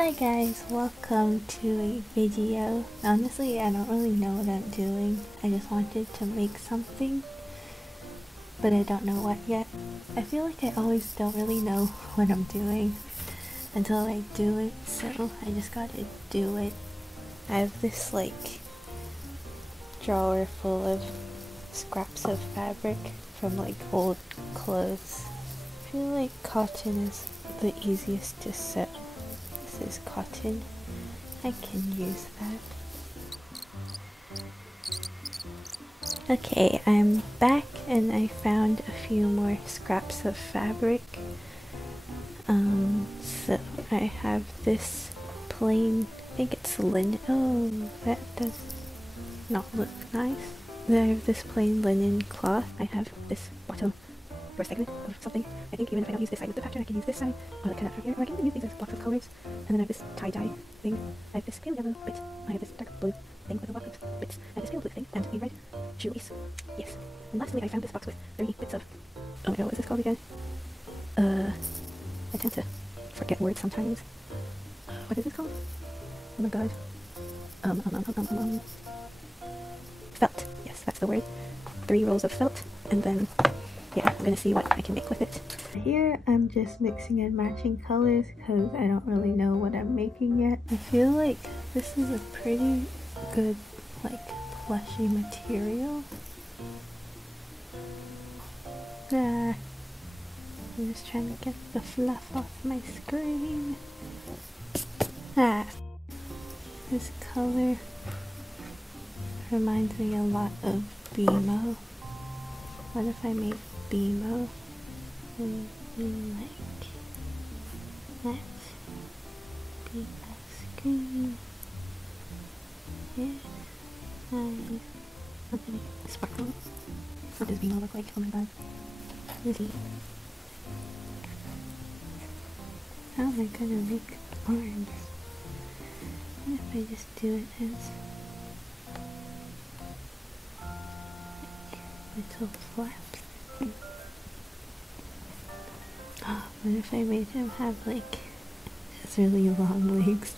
Hi guys, welcome to a video. Honestly, I don't really know what I'm doing. I just wanted to make something, but I don't know what yet. I feel like I always don't really know what I'm doing until I do it, so I just gotta do it. I have this like drawer full of scraps of fabric from like old clothes. I feel like cotton is the easiest to sew. This is cotton. I can use that. Okay, I'm back and I found a few more scraps of fabric. So I have this plain, I think it's linen. Oh, that does not look nice. Then I have this plain linen cloth. I have this bottom for a segment of something. I think even if I don't use this side of the pattern, I can use this side, or like cut out from here, or I can even use these as blocks of colors. And then I have this tie-dye thing. I have this pale yellow bit. I have this dark blue thing with a lot of bits. I have this pale blue thing and a red shoelace. Yes. And lastly, I found this box with 30 bits of. Oh my god, what is this called again? I tend to forget words sometimes. What is this called? Oh my god. Felt. Yes, that's the word. 3 rolls of felt, and then yeah, I'm gonna see what I can make with it. Here I'm just mixing and matching colors because I don't really know what I'm making yet. I feel like this is a pretty good like plushy material. I'm just trying to get the fluff off my screen. This color reminds me a lot of BMO. What if I made BMO and like that? BMO screen. Yeah. And something sparkle. What does BMO look like? Oh my god. Let's see. How am I gonna make arms? What if I just do it as little flaps? Oh, what if I made him have like just really long legs?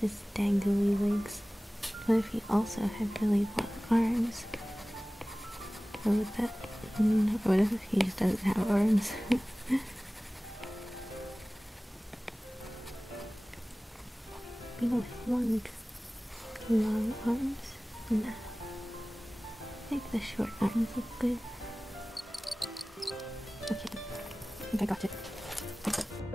Just dangly legs. What if he also had really long arms? What would that? What if he just doesn't have arms? People with long arms? No. I think the short arms look good. Okay, I think I got it.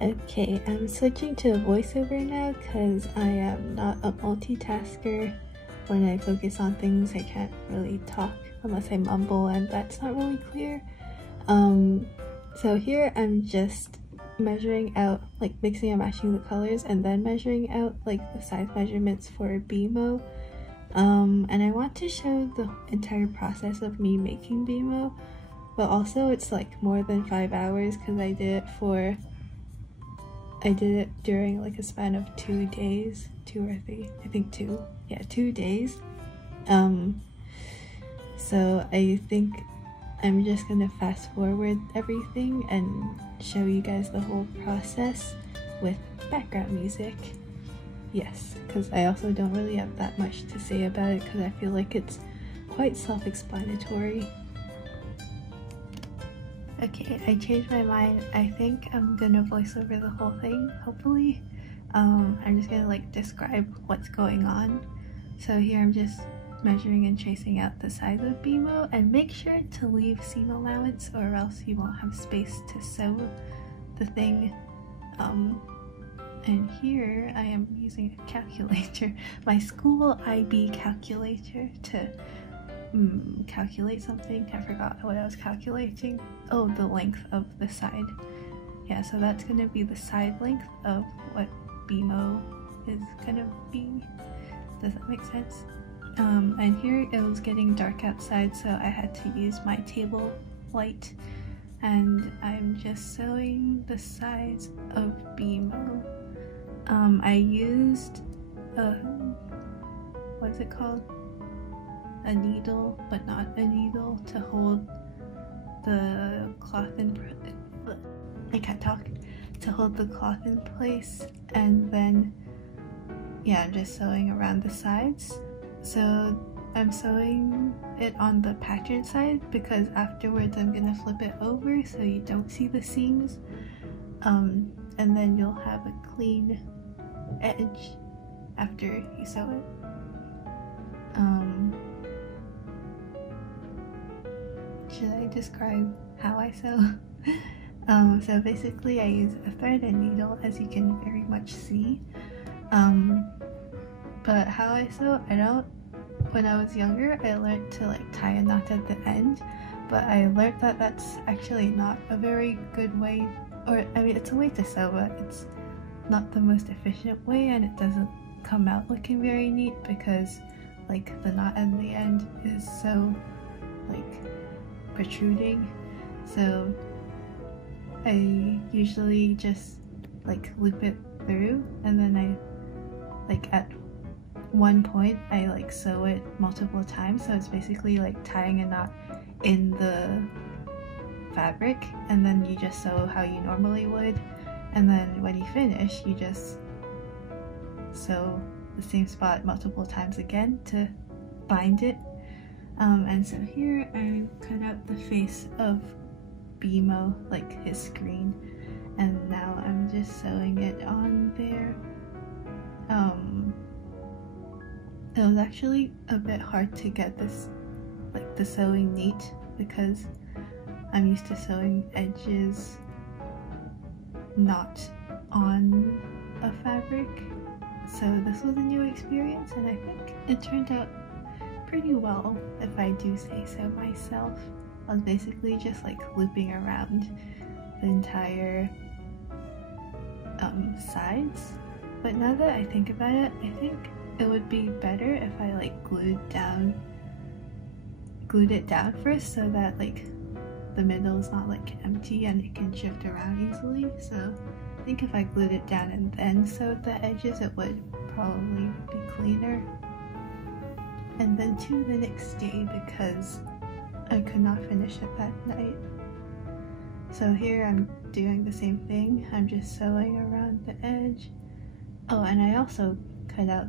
Okay, I'm switching to voiceover now because I am not a multitasker. When I focus on things, I can't really talk unless I mumble, and that's not really clear. So here I'm just measuring out, like mixing and matching the colors, and then measuring out like the size measurements for BMO. And I want to show the entire process of me making BMO, but also it's like more than 5 hours because I did it during like a span of 2 days, 2 or 3, I think 2, yeah, 2 days. So I think I'm just gonna fast forward everything and show you guys the whole process with background music. Yes, because I also don't really have that much to say about it because I feel like it's quite self-explanatory. Okay, I changed my mind. I think I'm gonna voice over the whole thing, hopefully. I'm just gonna like describe what's going on. So here I'm just measuring and tracing out the size of BMO, and make sure to leave seam allowance or else you won't have space to sew the thing. And here I am using a calculator, my school IB calculator, to calculate something. I forgot what I was calculating. Oh, the length of the side. Yeah, so that's gonna be the side length of what BMO is gonna be. Does that make sense? And here it was getting dark outside, so I had to use my table light, and I'm just sewing the sides of BMO. I used what's it called? A needle, but not a needle, to hold the cloth in. I can't talk. to hold the cloth in place, and then yeah, I'm just sewing around the sides. So I'm sewing it on the pattern side because afterwards I'm gonna flip it over so you don't see the seams, and then you'll have a clean edge after you sew it. Should I describe how I sew? So basically I use a thread and needle, as you can very much see. But how I sew, when I was younger I learned to like tie a knot at the end, but I learned that that's actually not a very good way, or I mean it's a way to sew, but it's not the most efficient way, and it doesn't come out looking very neat because like the knot at the end is so like protruding. So I usually just like loop it through, and then I like at one point I like sew it multiple times, so it's basically like tying a knot in the fabric, and then you just sew how you normally would, and then when you finish you just sew the same spot multiple times again to bind it. And so here I cut out the face of BMO, like his screen, and now I'm just sewing it on there. It was actually a bit hard to get this, like the sewing neat, because I'm used to sewing edges not on a fabric, so this was a new experience, and I think it turned out pretty well, if I do say so myself. I was basically just like looping around the entire sides, but now that I think about it, I think it would be better if I like glued it down first, so that like the middle is not like empty and it can shift around easily. So I think if I glued it down and then sewed the edges, it would probably be cleaner. And then to the next day, because I could not finish it that night. So here I'm doing the same thing. I'm just sewing around the edge. Oh, and I also cut out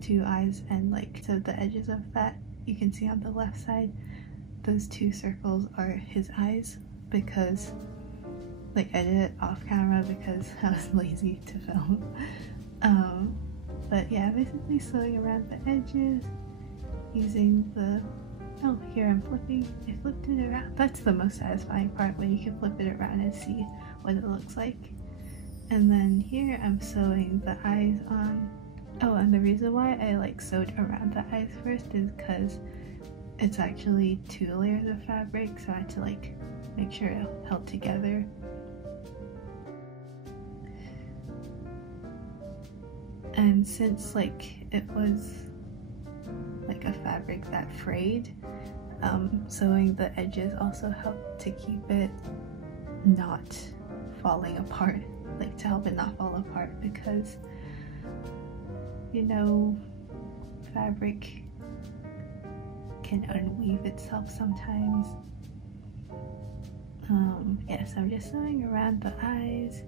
2 eyes, and like, so the edges of that, you can see on the left side, those 2 circles are his eyes, because like I did it off camera because I was lazy to film. But yeah, basically sewing around the edges using the, oh, here I'm flipping, I flipped it around. That's the most satisfying part, when you can flip it around and see what it looks like. And then here I'm sewing the eyes on. Oh, and the reason why I like sewed around the eyes first is because it's actually 2 layers of fabric, so I had to like make sure it held together. And since like it was like a fabric that frayed, sewing the edges also helped to keep it not falling apart, like to help it not fall apart, because you know, fabric can unweave itself sometimes. Yes, I'm just sewing around the eyes,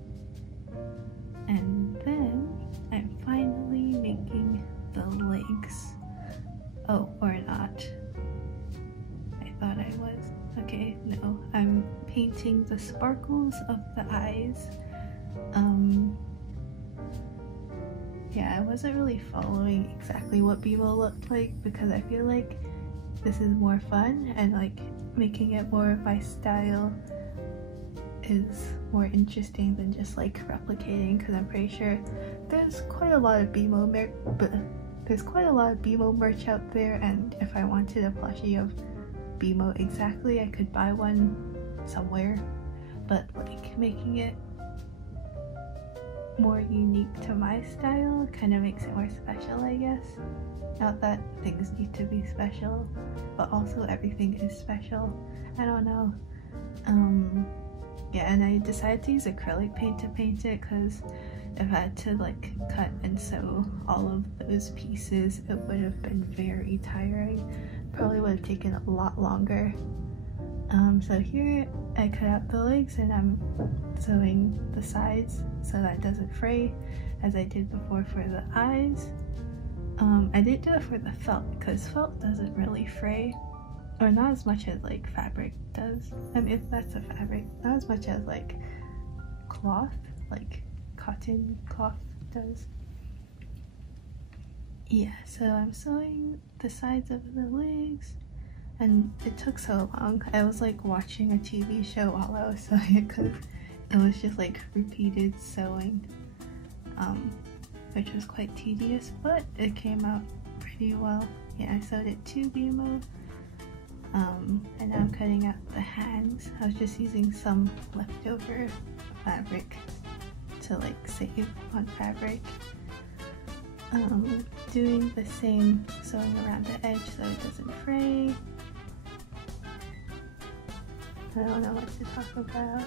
and then I'm finally making the legs. Oh, or not. I thought I was. Okay, no. I'm painting the sparkles of the eyes. Yeah, I wasn't really following exactly what BMO looked like, because I feel like this is more fun, and like making it more of my style is more interesting than just like replicating, because I'm pretty sure there's quite a lot of BMO merch out there, and if I wanted a plushie of BMO exactly, I could buy one somewhere, but like making it more unique to my style kind of makes it more special, I guess. Not that things need to be special, but also everything is special. I don't know. Yeah, and I decided to use acrylic paint to paint it, because if I had to like cut and sew all of those pieces, it would have been very tiring. Probably would have taken a lot longer. So here I cut out the legs and I'm sewing the sides so that it doesn't fray as I did before for the eyes. I did do it for the felt because felt doesn't really fray, or not as much as like fabric does. I mean, if that's a fabric, not as much as like cloth, like cotton cloth does. Yeah, so I'm sewing the sides of the legs, and it took so long. I was like watching a TV show while I was sewing it because it was just like repeated sewing, which was quite tedious, but it came out pretty well. Yeah, I sewed it to BMO, and now I'm cutting out the hands. I was just using some leftover fabric to like save on fabric. Doing the same sewing around the edge so it doesn't fray. I don't know what to talk about.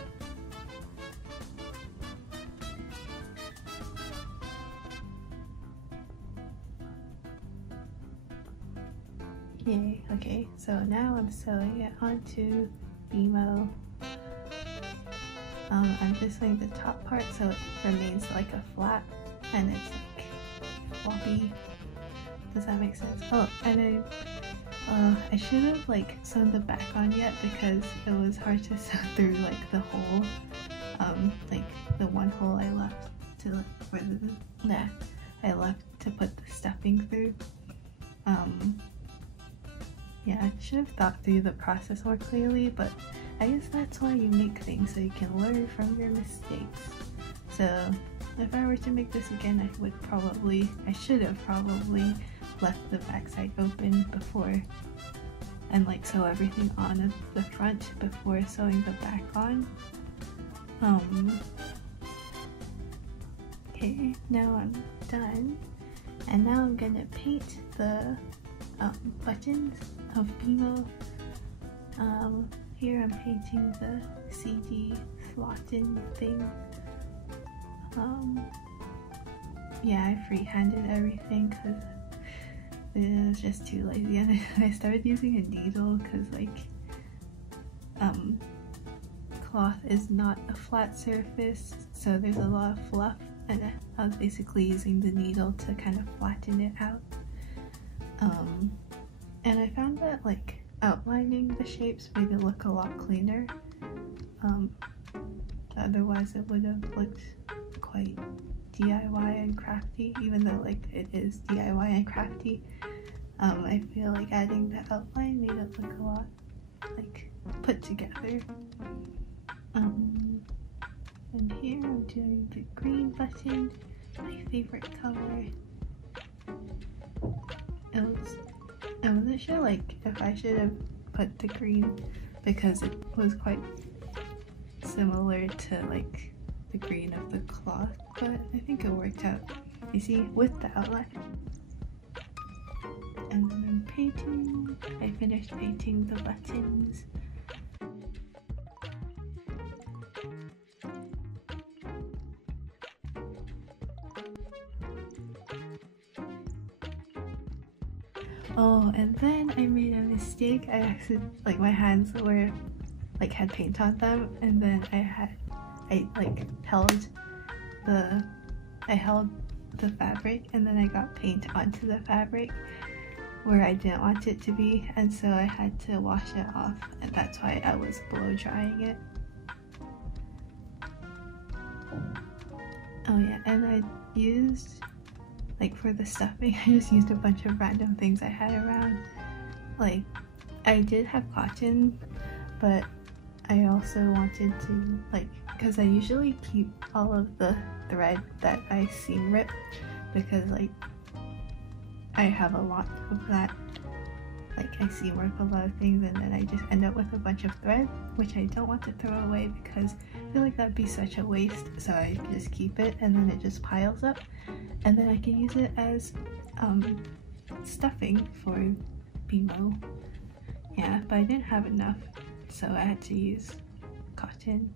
Yay, okay, so now I'm sewing it onto BMO. I'm just sewing the top part so it remains like a flap and it's like floppy. Does that make sense? Oh, and I should have like sewn the back on yet because it was hard to sew through like the hole, like the one hole I left to to put the stuffing through. Yeah, I should have thought through the process more clearly, but I guess that's why you make things, so you can learn from your mistakes. So if I were to make this again, I should have probably left the backside open before and like sew everything on the front before sewing the back on. Okay, now I'm done, and now I'm gonna paint the buttons of BMO. Here I'm painting the CD slot-in thing. Yeah, I freehanded everything because it was just too lazy, and I started using a needle because like cloth is not a flat surface, so there's a lot of fluff, and I was basically using the needle to kind of flatten it out. And I found that like outlining the shapes made it look a lot cleaner. Otherwise it would have looked quite DIY and crafty, even though like it is DIY and crafty. I feel like adding the outline made it look a lot like put together. And here I'm doing the green button, my favorite color. I wasn't sure like if I should have put the green because it was quite similar to like the green of the cloth, but I think it worked out, you see, with the outline. And then I'm painting. I finished painting the buttons. Oh, and then I made a mistake. I accidentally, like my hands were like had paint on them, and then I held the fabric, and then I got paint onto the fabric where I didn't want it to be, and so I had to wash it off, and that's why I was blow drying it. Oh yeah, and I used, like for the stuffing, I just used a bunch of random things I had around. Like, I did have cotton, but I also wanted to, like, because I usually keep all of the thread that I seam rip, because like I have a lot of that. Like I seam rip a lot of things and then I just end up with a bunch of thread, which I don't want to throw away because I feel like that'd be such a waste, so I just keep it and then it just piles up, and then I can use it as stuffing for BMO. Yeah, but I didn't have enough, so I had to use cotton.